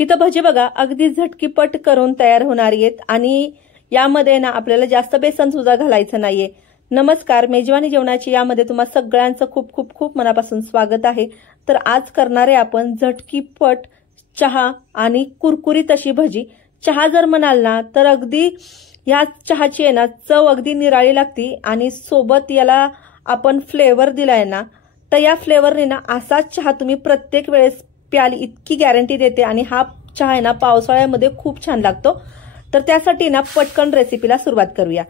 ही तर भजी बघा अगदी झटकीपट करून तयार होणारी आहेत आणि यामध्ये ना आपल्याला जास्त बेसन सुद्धा घालायचं नाहीये। नमस्कार, मेजवानी जेवणाची यामध्ये तुम्हा सगळ्यांचं खूप खूप खूप मनापासून स्वागत आहे। तर आज करणारे आपण झटकीपट चहा आणि कुरकुरीत अशी भजी। चहा जर म्हणाल ना तर अगदी या चहाची आहे ना चव अगदी निराळी लागती आणि सोबत याला आपण फ्लेवर दिलाय ना तर या फ्लेवरने ना असा चहा तुम्ही प्रत्येक वेळेस प्याल इतकी गॅरंटी देते आणि हा चहा आहे ना पावसाळ्यामध्ये खूप छान लागतो। तर त्यासाठी ना पटकन रेसिपीला सुरुवात करूया।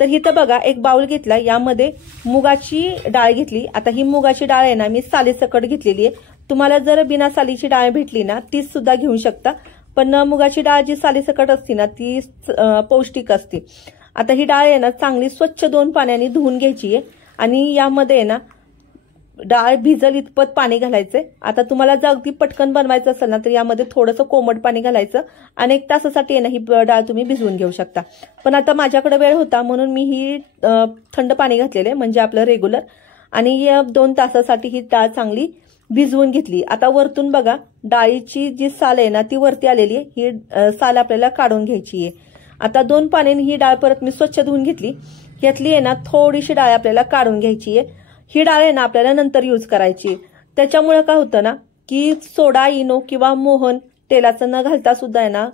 तर इथं बघा एक बाउल घेतला, यामध्ये मुगाची डाळ घेतली। आता ही मुगाची डाळ आहे ना मी सालीसकट घेतलेली आहे। तुम्हाला जर बिना सालीची डाळ भेटली ना ती सुद्धा घेऊ शकता, पण मुगाची डाळ जी सालीसकट असते ना ती पौष्टिक असते। आता ही डाळ आहे ना चांगली स्वच्छ 2 पाण्याने धुवून घ्यायची आहे आणि यामध्ये ना डाळ भिजल इतपत पाणी घालायचंय। आता तुम्हाला जर अगदी पटकन बनवायचं असेल ना तर यामध्ये थोडंसं कोमट पाणी घालायचं आणि 1 तासासाठी आहे ना ही डाळ तुम्ही भिजवून घेऊ शकता। पण आता माझ्याकडे वेळ होता म्हणून मी ही थंड पाणी घातलेले म्हणजे आपलं रेग्युलर, आणि 2 तासासाठी ही डाळ चांगली भिजवून घेतली। आता वरतून बघा डाळीची जी साल आहे ना ती वरती आलेली आहे, ही साल आपल्याला काढून घ्यायची आहे। आता 2 पाण्याने ही डाळ परत मी स्वच्छ धुवून घेतली। यातली आहे ना थोडीशी डाळ आपल्याला काढून घ्यायची आहे। ही डाळ आहे ना आपल्याला नंतर यूज करायची। त्याच्यामुळे काय होतं ना की सोडा, इनो किंवा मोहन तेलाचं न घालता सुद्धा आहे ना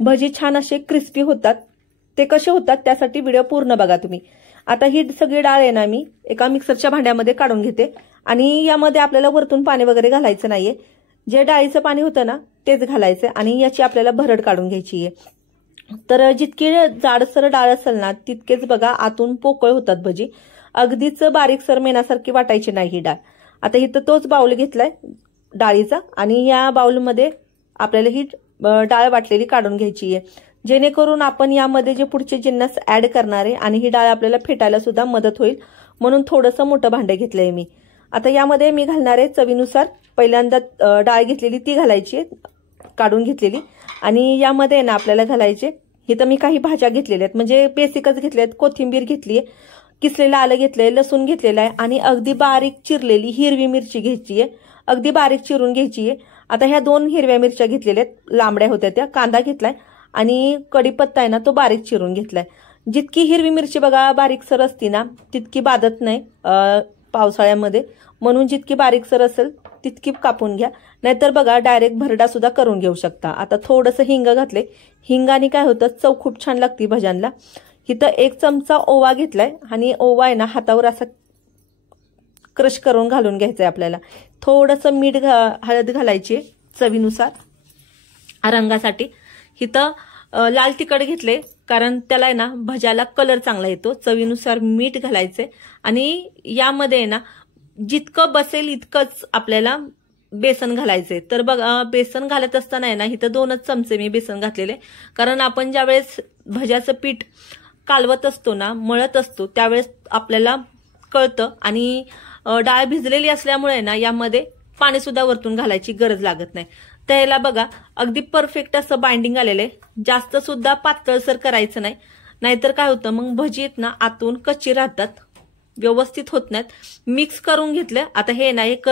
भजी छान असे क्रिस्पी होतात। ते कसे होतात त्यासाठी व्हिडिओ पूर्ण बघा तुम्ही। आता ही सगळी डाळ आहे ना मी एका मिक्सरच्या भांड्यामध्ये काढून घेते आणि यामध्ये आपल्याला वरतून पाणी वगैरे घालायचं नाहीये। जे डाळीचं पाणी होतं ना तेच घालायचं आणि याची आपल्याला भरड काढून घ्यायची आहे। तर जितकी जाडसर डाळ असेल ना तितकेच बघा आतून पोकळ होतात भजी, अगदीच बारीकसर मेनासारखी वाटायची नाही ही डाळ। आता इथं तोच बाउल घेतलाय डाळीचा आणि या बाउलमध्ये आपल्याला ही डाळ वाटलेली काढून घ्यायची आहे, जेणेकरून आपण यामध्ये जे पुढचे जिन्नस ऍड करणार आहे आणि ही डाळ आपल्याला फेटायला सुद्धा मदत होईल, म्हणून थोडंसं मोठं भांडं घेतलंय मी। आता यामध्ये मी घालणार आहे चवीनुसार पहिल्यांदा डाळ घेतलेली ती घालायची काढून घेतलेली, आणि यामध्ये ना आपल्याला घालायचे इथं मी काही भाज्या घेतलेल्या आहेत म्हणजे बेसिकच घेतल्या आहेत। कोथिंबीर घेतली आहे, किसलेलं आलं घेतलंय, लसूण घेतलेला आहे आणि अगदी बारीक चिरलेली हिरवी मिरची घ्यायची आहे, अगदी बारीक चिरून घ्यायची आहे। आता ह्या 2 हिरव्या मिरच्या घेतलेल्या आहेत, लांबड्या होत्या त्या, कांदा घेतलाय आणि कढीपत्ता आहे ना तो बारीक चिरून घेतलाय। जितकी हिरवी मिरची बघा बारीकसर असती ना तितकी बाधत नाही पावसाळ्यामध्ये, म्हणून जितकी बारीकसर असेल तितकी कापून घ्या, नाहीतर बघा डायरेक्ट भरडा सुद्धा करून घेऊ शकता। आता थोडंसं हिंग घातले, हिंगाने काय होतं चव खूप छान लागते भज्यांना। इथं 1 चमचा ओवा घेतलाय आणि ओवा आहे ना हातावर असा क्रश करून घालून घ्यायचंय आपल्याला। थोडंसं मीठ हळद घालायची चवीनुसार रंगासाठी। इथं लाल तिखट घेतले कारण त्याला आहे ना भज्याला कलर चांगला येतो। चवीनुसार मीठ घालायचे आणि यामध्ये आहे ना जितकं बसेल इतकंच आपल्याला बेसन घालायचे। तर बघा बेसन घालत असताना आहे ना इथं 2च चमचे मी बेसन घातलेले, कारण आपण ज्यावेळेस भज्याचं पीठ कालवत असतो ना मळत असतो त्यावेळेस आपल्याला कळतं, आणि डाळ भिजलेली असल्यामुळे ना यामध्ये पाणी सुद्धा वरतून घालायची गरज लागत नाही। त्याला बघा अगदी परफेक्ट असं बाइंडिंग आलेलं आहे, जास्त सुद्धा पातळसर करायचं नाही, नाहीतर काय होतं मग भजी आहेत ना आतून कच्ची राहतात, व्यवस्थित होत नाहीत। मिक्स करून घेतलं। आता हे ना एक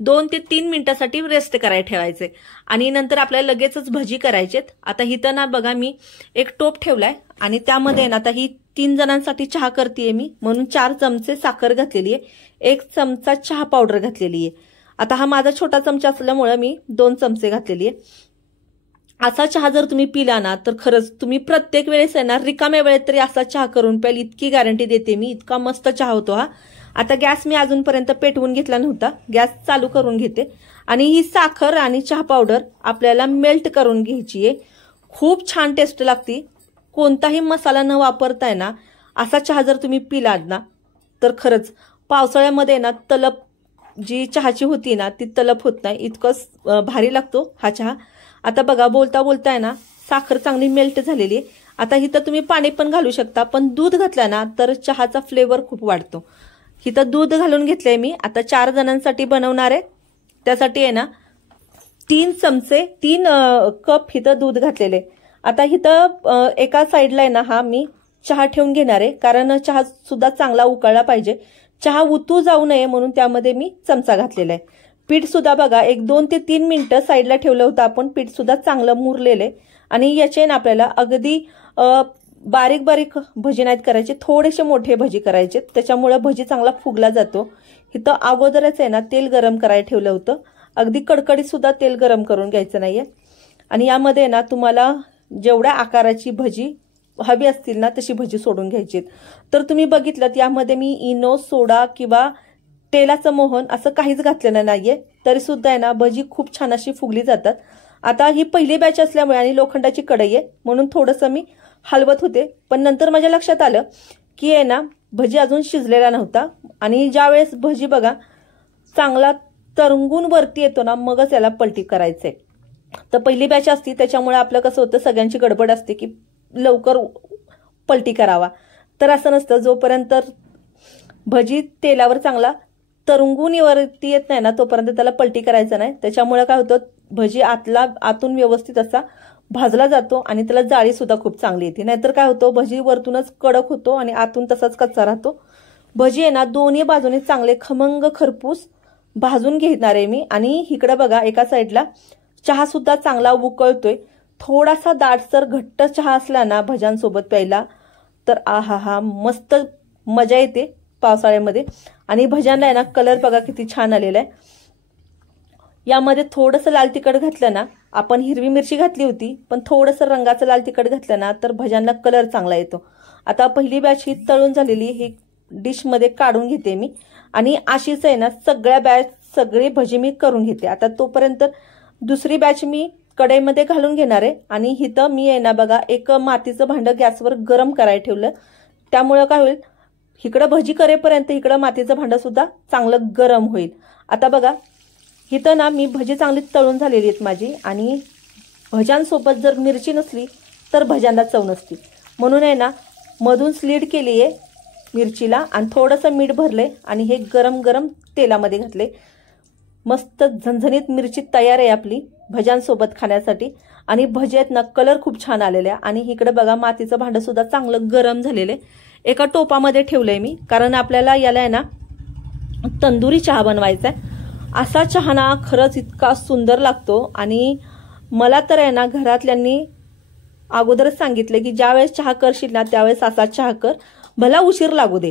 2 ते 3 मिनिटासाठी रेस्ट करायला ठेवायचे आणि नंतर आपल्याला लगेचच भजी करायचेत। आता इथं ना बघा मी एक टोप ठेवलाय आणि त्यामध्ये ना आता ही 3 जणांसाठी चहा करतेय मी, म्हणून 4 चमचे साखर घातलेली आहे, 1 चमचा चहा पावडर घातलेली आहे। आता हा माझा छोटा चमचा असल्यामुळे मी 2 चमचे घातलेली आहे। असा चहा जर तुम्ही पिला ना तर खरंच तुम्ही प्रत्येक वेळेस आहे ना रिकाम्या वेळेत तरी असा चहा करून प्याल, इतकी गॅरंटी देते मी, इतका मस्त चहा होतो हा। आता गॅस मी अजूनपर्यंत पेटवून घेतला नव्हता, गॅस चालू करून घेते आणि ही साखर आणि चहा पावडर आपल्याला मेल्ट करून घ्यायची आहे। खूप छान टेस्ट लागते, कोणताही मसाला न वापरताय ना असा चहा जर तुम्ही पिलात ना तर खरंच पावसाळ्यामध्ये ना तलप जी चहाची होती ना ती तलप होत नाही, इतकं भारी लागतो हा चहा। आता बघा बोलता बोलता आहे ना साखर चांगली मेल्ट झालेली आहे। आता इथं तुम्ही पाणी पण घालू शकता, पण दूध घातलं ना तर चहाचा फ्लेवर खूप वाढतो। इथं दूध घालून घेतलंय मी, आता 4 जणांसाठी बनवणार आहे त्यासाठी आहे ना 3 कप इथं दूध घातलेले। आता इथं एका साईडला आहे ना हा मी चहा ठेवून घेणार आहे, कारण चहा सुद्धा चांगला उकळला पाहिजे, चहा उतू जाऊ नये म्हणून त्यामध्ये मी चमचा घातलेला आहे। पीठ सुद्धा बघा एक 2 ते 3 मिनिटं साईडला ठेवलं होतं आपण, पीठ सुद्धा चांगलं मुरलेले. आणि याचे ना आपल्याला अगदी बारीक बारीक भजी नाहीत करायचे, थोडेसे मोठे भजी करायचे, त्याच्यामुळे भजी चांगला फुगला जातो. इथं अगोदरच आहे ना तेल गरम करायला ठेवलं होतं, अगदी कडकडीत सुद्धा तेल गरम करून घ्यायचं नाहीये. आणि यामध्ये ना तुम्हाला जेवढ्या आकाराची भजी हवी असतील ना तशी भजी सोडून घ्यायची. तर तुम्ही बघितलं यामध्ये मी इनो, सोडा किंवा तेलाचं मोहन असं काहीच घातलेलं नाहीये, तरी सुद्धा आहे ना भजी खूप छान अशी फुगली जातात. आता ही पहिली बॅच असल्यामुळे आणि लोखंडाची कढई आहे म्हणून थोडंसं मी हलवत होते, पण नंतर माझ्या लक्षात आलं की आहे ना भजी अजून शिजलेला नव्हता. आणि ज्यावेळेस भजी बघा चांगला तरंगून वरती येतो ना मगच याला पलटी करायचंय. तर पहिली बॅच असती त्याच्यामुळे आपलं कसं होतं, सगळ्यांची गडबड असते की लवकर पलटी करावा. तर असं नसतं, जोपर्यंत भजी तेलावर चांगला तरंगून वरती येत नाही ना तोपर्यंत त्याला पलटी करायचं नाही. त्याच्यामुळे काय होतं, भजी आतून व्यवस्थित असा भाजला जातो आणि त्याला जाळी सुद्धा खूप चांगली येते. नाहीतर काय होतं, भजी वरतूनच कडक होतो आणि आतून तसाच कच्चा राहतो. भजी आहे ना दोन्ही बाजूने चांगले खमंग खरपूस भाजून घेणार आहे मी. आणि इकडे बघा एका साईडला चहा सुद्धा चांगला उकळतोय. थोडासा दाटसर घट्ट चहा असला ना भज्यांसोबत प्यायला तर आहा मस्त मजा येते पावसाळ्यामध्ये. आणि भज्यांना आहे ना कलर बघा किती छान आलेला आहे. यामध्ये थोडंसं लाल तिखट घातलं ना, आपण हिरवी मिरची घातली होती पण थोडंसं रंगाचं लाल तिखट घातलं ना तर भज्यांना कलर चांगला येतो. आता पहिली बॅच ही तळून झालेली ही डिशमध्ये काढून घेते मी आणि अशीच आहे ना सगळी भजी मी करून घेते. आता तोपर्यंत दुसरी बॅच मी कढईमध्ये घालून घेणार आहे. आणि इथं मी आहे ना बघा एक मातीचं भांडं गॅसवर गरम करायला ठेवलं, त्यामुळं काय होईल, इकडं भजी करेपर्यंत इकडं मातीचं भांडं सुद्धा चांगलं गरम होईल. आता बघा इथं ना मी भजी चांगली तळून झालेली आहेत माझी. आणि भज्यांसोबत जर मिरची नसली तर भज्यांना चव नसती, म्हणून आहे ना मधून स्लीड केली आहे मिरचीला आणि थोडंसं मीठ भरले आणि हे गरम गरम तेलामध्ये घातले. मस्त झणझणीत मिरची तयार आहे आपली भज्यांसोबत खाण्यासाठी. आणि भजी आहेत ना कलर खूप छान आलेल्या. आणि इकडे बघा मातीचं भांडं सुद्धा चांगलं गरम झालेलं एका टोपामध्ये ठेवलंय मी, कारण आपल्याला याला आहे ना तंदुरी चहा बनवायचा आहे. असा चहा ना खरंच इतका सुंदर लागतो. आणि मला तर आहे ना घरातल्यांनी अगोदरच सांगितलं की ज्यावेळेस चहा करशील ना त्यावेळेस असा चहा कर, भला उशीर लागू दे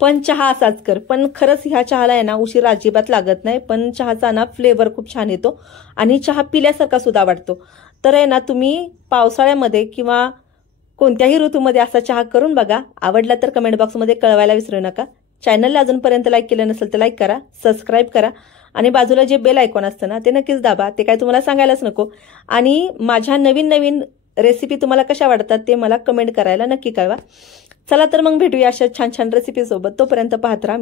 पण चहा असाच कर. पण खरंच ह्या चहाला आहे ना उशीर अजिबात लागत नाही, पण चहाचा ना फ्लेवर खूप छान येतो आणि चहा पिल्यासारखा सुद्धा वाटतो. तर आहे ना तुम्ही पावसाळ्यामध्ये किंवा कोणत्याही ऋतूमध्ये असा चहा करून बघा. आवडला तर कमेंट बॉक्समध्ये कळवायला विसरू नका. चॅनलला अजूनपर्यंत लाईक केलं नसेल तर लाईक करा, सबस्क्राईब करा आणि बाजूला जे बेल आयकॉन असतं ना ते नक्कीच दाबा, ते काय तुम्हाला सांगायलाच नको. आणि माझ्या नवीन नवीन रेसिपी तुम्हाला कशा वाटतात ते मला कमेंट करायला नक्की कळवा. चला तर मग भेटूया अशा छान छान रेसिपी सोबत. तोपर्यंत पाहत राहा